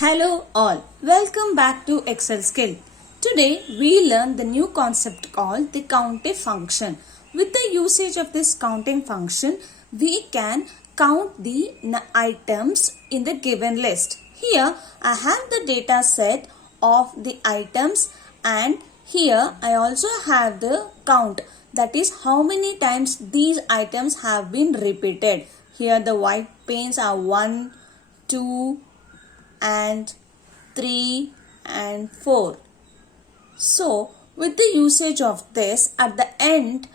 Hello all, welcome back to Excel skill. Today we learn the new concept called the countif function. With the usage of this counting function, we can count the items in the given list. Here I have the data set of the items and here I also have the count, that is how many times these items have been repeated. Here the white panes are 1, 2 and 3 and 4. So with the usage of this, at the end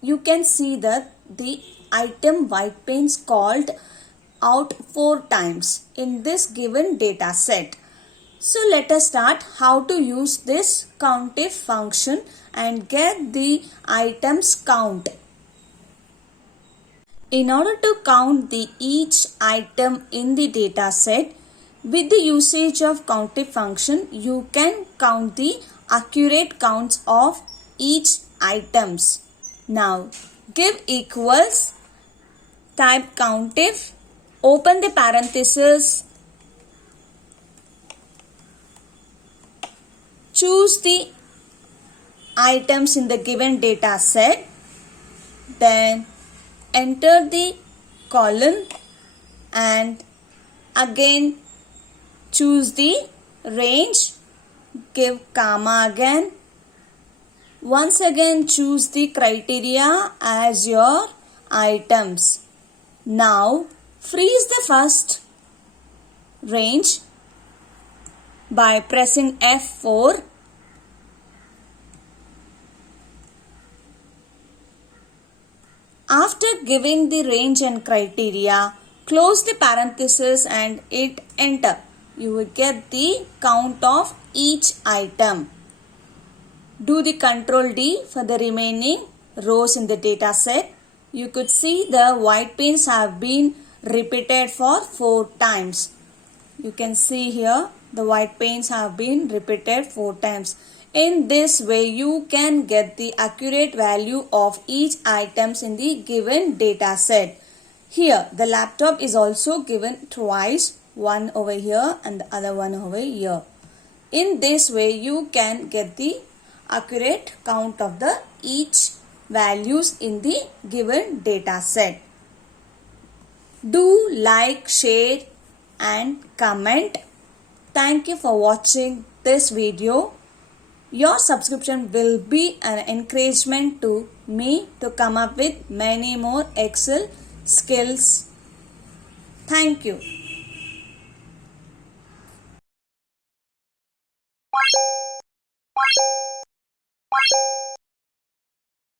you can see that the item white panes called out 4 times in this given data set. So let us start how to use this countif function and get the items count. In order to count the each item in the data set, with the usage of countif function, you can count the accurate counts of each items. Now, give equals, type countif, open the parenthesis, choose the items in the given data set, then enter the column and again choose the range, give comma again. Once again choose the criteria as your items. Now freeze the first range by pressing F4. After giving the range and criteria, close the parenthesis and hit enter. You will get the count of each item. Do the Ctrl D for the remaining rows in the data set. You could see the white panes have been repeated for 4 times. You can see here the white panes have been repeated 4 times. In this way you can get the accurate value of each items in the given data set. Here the laptop is also given twice, one over here and the other one over here. In this way you can get the accurate count of the each values in the given data set. Do like, share and comment. Thank you for watching this video. Your subscription will be an encouragement to me to come up with many more Excel skills. Thank you.